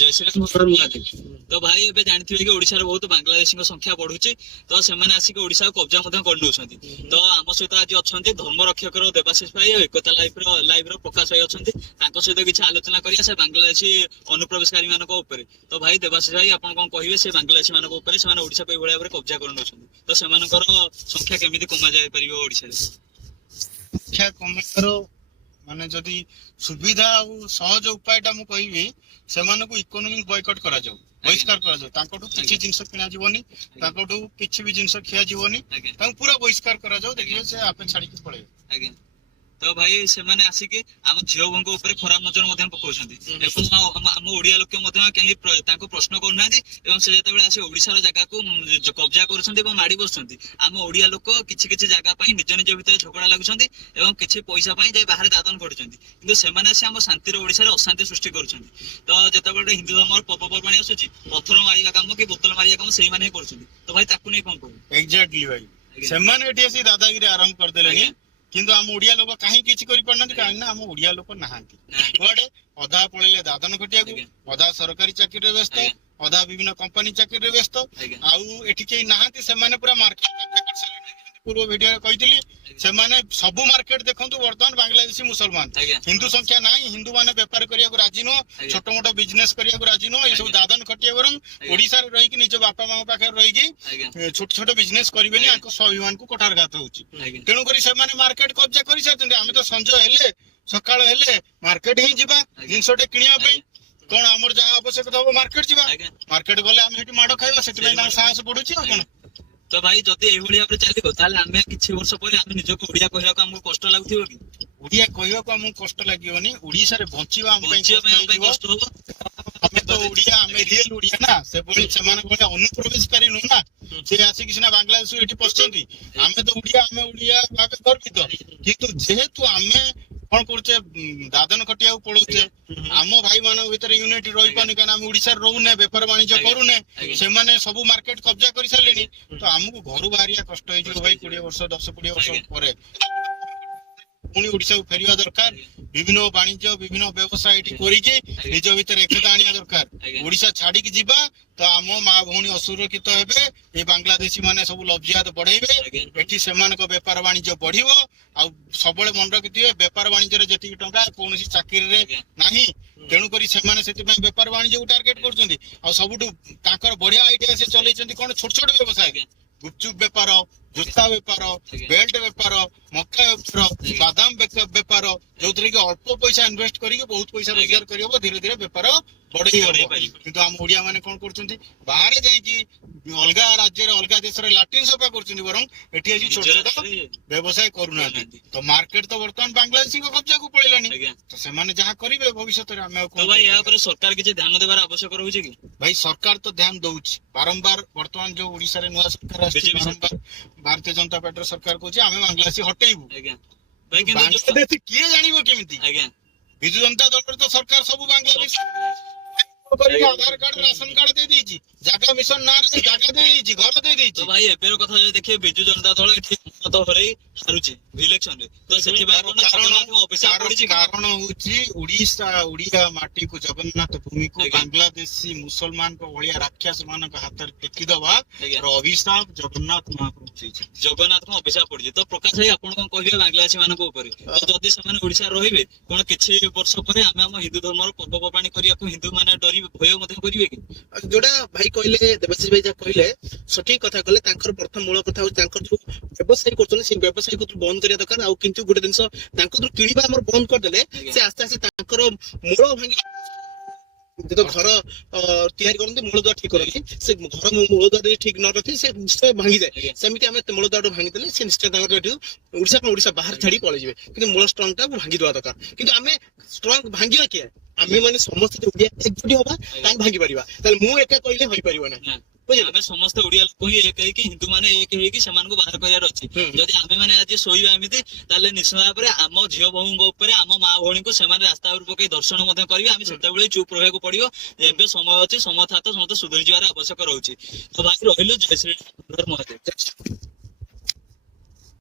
जय श्री राम महादेव। तो भाई एबे जानथिबे कि ओडिसा रे बहुत बांग्लादेशी संख्या बढ़ुची तो सेमाने आसी के ओडिसा को कब्जा मध्य कर नउछंती। तो आम सहित आज अछंती धर्म रक्षक देवाशीष भाई एकता लाइव रो प्रकाश भाई अछंती तांको सहित किछ आलोचना करिया से बांग्लादेशी अनुप्रवेशकारी मानको ऊपर। तो भाई देवाशीष भाई आपण कोन कहिबे से बांग्लादेशी मानको ऊपर सेमाने ओडिसा को एभଳି भाबरे कब्जा कर नउछंती तो सेमानकर संख्या केमिति कमा जाय परिबो ओडिसा रे? संख्या कमे करो माने जदि सुविधा और सहज उपायटा मु कहिबी सेमानकु इकोनॉमिक बॉयकॉट करा जाऊ, बहिष्कार करा जाऊ। तांकोटू किछि जिंस किना जीवनी, तांकोटू किछि भी जिंस खिया जीवनी, तां पूरा बहिष्कार करा जाऊ। देखियो से आपे छाडी के पळे। आगे तो भाई सेमाने आसिके आम झियो भंग ऊपर खराब नजर मध्य पकाउछंती एवं आम ओडिया लोक मध्य कहीं तांको प्रश्न करूनांती एवं से जेतेबेले आसी ओडिसा रो जगह को कब्जा करूछंती एवं माडी बसछंती। आम ओडिया लोक किछि किछि जगह पई निज निज भितर झगड़ा लागुछंती एवं किछि पैसा पई जाय बाहर दादन करछंती किंतु सेमाने आसी आम शांति रो ओडिसा रे अशांति सृष्टि करछंती। तो जेतेबेले हिंदू धर्म पर्वपर्वाणी आसुची पत्थर मारिया काम कि बोतल मारिया काम सेही माने करछंती। तो भाई ताकू नै कोन कहू? एग्जैक्टली भाई सेमाने एठी आसी दादागिरी आरंभ कर देलेनी किंतु आम ओडिया लोक कहीं किछि करि पड़नती काहे ना आम ओडिया लोक नहांती। कुआडे अधा पळेले दादन खटिया को, अधा सरकारी चाकरी रे व्यस्त, अधा विभिन्न कंपनी चाकरी रे व्यस्त आउ एठी के नहांती। सेमाने पूरा मार्केट पूर्व वीडियो कहितली सेमाने सबु मार्केट देखंतु वर्तमान बांग्लादेशी मुसलमान हिंदू संख्या नाही। हिंदू माने व्यापार करिया को राजी नो, छोटो मोटो बिजनेस करिया को राजी नो। ए सब दादन खटिया वरन ओडिसा रे रही कि निज बापा मां पाखे रही कि छोट छोट बिजनेस करिवेनी आको स्वाभिमान को कोठारघात होउची। तेनु करी सेमाने मार्केट कब्जा करि सारतंते। आमे तो संजय हेले सकाळ हेले मार्केट ही जिबा जिंसटे किनिया पई कोन हमर जहा आवश्यकता हो मार्केट जिबा। मार्केट गले आमे हेटी माडो खाइबा सेति पई ना साहस बढ़ुची आ कोन। तो भाई जदि एभଳି भाबरे चलिबो ताले आमे किछि वर्ष परे आमे निजको ओडिया कहिया को हमको कष्ट लागुथिबो कि? ओडिया कहिया को हमको कष्ट लागियोनी, ओडिसा रे बंचिबा हम पई कष्ट होबो। आमे तो ओडिया आमे रियल ओडिया ना से बोली समान बोले अनुप्रवेशकारी नु ना से आसी किछना बांग्लादेश एठी पछचंती। आमे तो ओडिया आमे ओडिया भाबे गर्वित किंतु जेहेतु आमे कोन करछे दादन खटिया पड़ोचे आम भाई मान भीतर यूनिटी रही पानी काना हम ओडिसा रहूने व्यापार वाणिज्य करूने से माने सब मार्केट कब्जा कर सारे तो आमको घर बाहरिया कष्ट हो भाई 20 वर्ष 10-20 वर्ष पर पुणी ओडिसा को फेरिया दरकार। विभिन्न वाणिज्य विभिन्न व्यवसाय एठी करिके निज भीतर एकता आनिया दरकार। ओडिसा छाड़ी के जीवा तो आम माँ भौणी असुरक्षित हेबे। ए बांग्लादेशी माने सब लब्जियात बढ़ेबे, एठी सेमान को व्यापार वाणिज्य बढ़िबो। आ सबले मन रखिथिबे व्यापार वाणिज्य रे जति टंका कोनोसी चाकरी रे नाही। तेणु करी सेमाने सेति पय व्यापार वाणिज्य को टार्गेट करछन्ती। आ सबुटु तांकर बढ़िया आइडिया से चलैछन्ती कोन छोट छोट व्यवसाय गुपचुप व्यापार, जूता व्यापार, बेल्ट व्यापार, मक्का व्यापार, बादाम व्यापार जो कि अल्प पैसा इन्वेस्ट करके बहुत पैसा रोजगार कर धीरे धीरे व्यापार बढ़े। किंतु आम ओडिया माने कोन करछन्ती बाहर जाई अलग राज्य अलग देश लाट्रिन सफा करछन्ती बरं एठी आसी छोट छोट व्यवसाय करूना। तो मार्केट तो वर्तमान बांग्लादेशी को कब्जा को पड़ेलानी तो से माने जहां करिवे भविष्य रे हमें तो भाई या पर सरकार के ध्यान देबार आवश्यक रहउछि कि? भाई सरकार तो ध्यान दउछि बारंबार। वर्तमान जो ओडिसा रे नुवा सरकार आछि बारंबार भारतीय जनता पार्टी सरकार कहछि आमे बांग्लादेशी हटेइबु। भाई कि बांग्लादेश किए जानिबो केमिति? बिजु जनता दल तो सरकार सब बांग्लादेश आधार कार्ड राशन कार्ड दे दीची, जागा मिशन ना रे जागा दे दीची, घर दे दीची। तो भाई एबेर कथा जे देखिए बिजु जनता दल एठी मत हरई हारुची इलेक्शन रे तो सेठी भाई कोन कारण ऑफिसर पडिची। कारण होची ओडिसा ओडिया माटी को जगन्नाथ भूमि को बांग्लादेशी मुसलमान को ओडिया राक्षस मान को हाथ रे टेकी दवा और अभिशाप जगन्नाथ महाप्रभु छी। जगन्नाथ को अभिशाप पडिची। तो प्रकाश भाई आपण कोन कहिबे बांग्लादेशी मान को ऊपर तो जदी समान ओडिसा रहिबे कोन किछि वर्ष परे हम हिंदू धर्म रो पर्वपर्वाणी करिया को हिंदू माने डरी भय मते करिवे कि? जोड़ा भाई कहले देवाशीष भाई जा कहले सठिक कथा कहले तांकर प्रथम मूल कथा हो तांकर जो व्यवसाय करछन से व्यवसाय को बंद करिया दरकार। आ किंतु गोटे दिनस तांकर किनिबा हमर बंद कर देले से आस्ते आस्ते तांकर मूल भांगी तो घर तैयारी करते मूल द्वार ठीक करते से घर मूल द्वार ठीक न रखी से निश्चय भांगी जाए सेमती आम मूल द्वार भांगी देले से निश्चय ओडिशा बाहर छाड़ी पड़े जाए कि मूल स्ट्रंग टा भांगी देवा दरकार। किंतु आम स्ट्रंग भांगी किए आम मैंने समस्त ओडिया एकजुट होगा तान भांगी परिबा ताले मु एका कहले होई परिबो ना। आमे समस्त ओडिया लोक ही एक है कि हिंदू माने एक है कि समान को बाहर करियार अछि। जदि आमे माने आज सोइबा एमिति ताले निश्चय भाबरे आम झियो बहुंग ऊपर आम मां भौणी को समान रास्ता ऊपर पकई दर्शन मते करिवे आमे सेते बेले चुप रहै को पड़ियो। एबे समय अछि समय था तो समस्त सुधरि जिवार आवश्यक रहउछि। तो भाई रहिलु जय श्री राम महादेव।